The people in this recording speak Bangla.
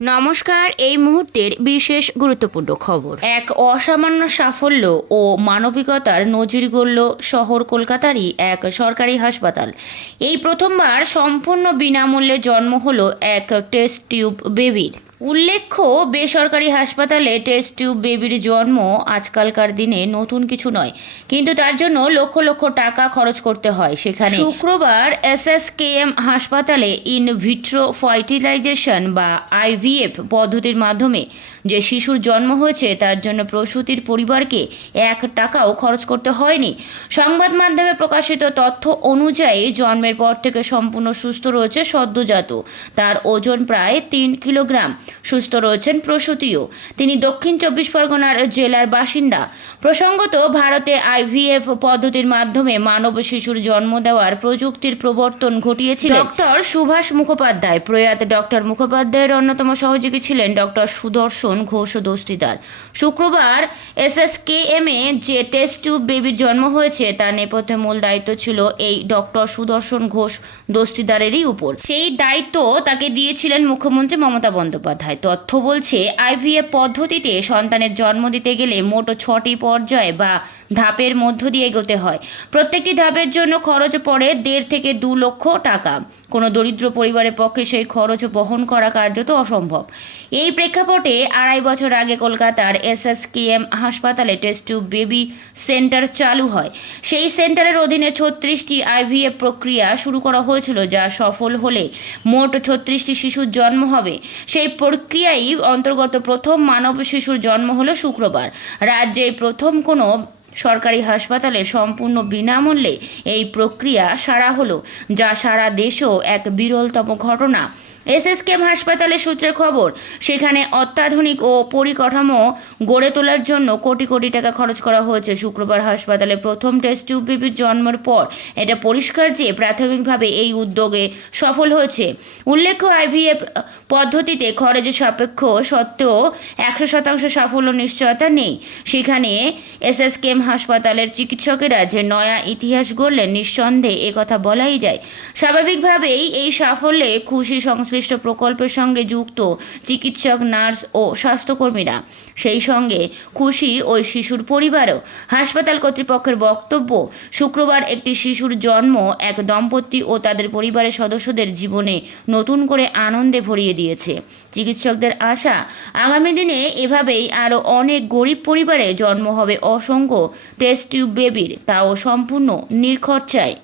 নমস্কার, এই মুহূর্তের বিশেষ গুরুত্বপূর্ণ খবর। এক অসামান্য সাফল্য ও মানবিকতার নজির গড়ল শহর কলকাতারই এক সরকারি হাসপাতাল। এই প্রথমবার সম্পূর্ণ বিনামূল্যে জন্ম হলো এক টেস্ট টিউব বেবির। উল্লেখ্য, বেসরকারি হাসপাতালে টেস্ট টিউব বেবির জন্ম আজকালকার দিনে নতুন কিছু নয়, কিন্তু তার জন্য লক্ষ লক্ষ টাকা খরচ করতে হয় সেখানে। শুক্রবার এসএসকেএম হাসপাতালে ইন ভিট্রো ফার্টিলাইজেশন বা আইভিএফ পদ্ধতির মাধ্যমে যে শিশুর জন্ম হয়েছে, তার জন্য প্রসূতির পরিবারকে এক টাকাও খরচ করতে হয়নি। সংবাদ মাধ্যমে প্রকাশিত তথ্য অনুযায়ী জন্মের পর থেকে সম্পূর্ণ সুস্থ রয়েছে সদ্যজাত। তার ওজন প্রায় তিন কিলোগ্রাম। সুস্থ রয়েছেন প্রসূতিও। তিনি দক্ষিণ চব্বিশ পরগনার জেলার বাসিন্দা। প্রসঙ্গত ভারতে আইভিএফ পদ্ধতির মাধ্যমে মানব শিশুর জন্ম দেওয়ার প্রযুক্তির প্রবর্তন ঘটিয়েছিলেন। ডক্টর সুভাষ মুখোপাধ্যায় প্রয়াত ডক্টর মুখোপাধ্যায়ের অন্যতম সহযোগী ছিলেন ডক্টর সুদর্শন ঘোষ দস্তিদার। শুক্রবার এসএসকেএম এ যে টেস্ট টিউব বেবির জন্ম হয়েছে তার নেপথ্যে মূল দায়িত্ব ছিল এই ডক্টর সুদর্শন ঘোষ দস্তিদারেরই উপর। সেই দায়িত্ব তাকে দিয়েছিলেন মুখ্যমন্ত্রী মমতা বন্দ্যোপাধ্যায়। তথ্য বলছে আইভিএফ পদ্ধতিতে সন্তানের জন্ম দিতে গেলে মোট ছটি পর্যায় বা ধাপের মধ্য দিয়ে এগোতে হয়। প্রত্যেকটি ধাপের জন্য খরচ পড়ে দেড় থেকে দু লক্ষ টাকা। কোনো দরিদ্র পরিবারের পক্ষে সেই খরচ বহন করা কার্যত অসম্ভব। এই প্রেক্ষাপটে আড়াই বছর আগে কলকাতার এসএসকেএম হাসপাতালে টেস্ট টিউব বেবি সেন্টার চালু হয়। সেই সেন্টারের অধীনে ছত্রিশটি আইভিএফ প্রক্রিয়া শুরু করা হয়েছিল, যা সফল হলে মোট ছত্রিশটি শিশুর জন্ম হবে। সেই প্রক্রিয়াই অন্তর্গত প্রথম মানব শিশুর জন্ম হলো শুক্রবার। রাজ্যে প্রথম কোনো সরকারি হাসপাতালে সম্পূর্ণ বিনামূল্যে এই প্রক্রিয়া সারা হলো, যা সারা দেশেও এক বিরলতম ঘটনা। এসএসকেএম হাসপাতালের সূত্রে খবর, সেখানে অত্যাধুনিক ও পরিকাঠামো গড়ে তোলার জন্য কোটি কোটি টাকা খরচ করা হয়েছে। শুক্রবার হাসপাতালে প্রথম টেস্ট টিউব বেবির জন্মের পর এটা পরিষ্কার যে প্রাথমিকভাবে এই উদ্যোগে সফল হয়েছে। উল্লেখ্য, আইভিএফ পদ্ধতিতে খরচের সাপেক্ষ সত্ত্বেও একশো শতাংশ সাফল্য, নিশ্চয়তা নেই। সেখানে এসএসকেএম হাসপাতালের চিকিৎসকেরা যে নয়া ইতিহাস গড়লেন নিঃসন্দেহে একথা বলাই যায়। স্বাভাবিকভাবেই এই সাফল্যে খুশি সংশ্লিষ্ট প্রকল্পের সঙ্গে যুক্ত চিকিৎসক, নার্স ও স্বাস্থ্যকর্মীরা। সেই সঙ্গে খুশি ওই শিশুর পরিবারও। হাসপাতাল কর্তৃপক্ষের বক্তব্য, শুক্রবার একটি শিশুর জন্ম এক দম্পতি ও তাদের পরিবারের সদস্যদের জীবনে নতুন করে আনন্দে ভরিয়ে দিয়েছে। চিকিৎসকদের আশা, আগামী দিনে এভাবেই আরও অনেক গরিব পরিবারে জন্ম হবে অসংখ্য টেস্ট টিউব বেবির তাও সম্পূর্ণ নির্খরচায়।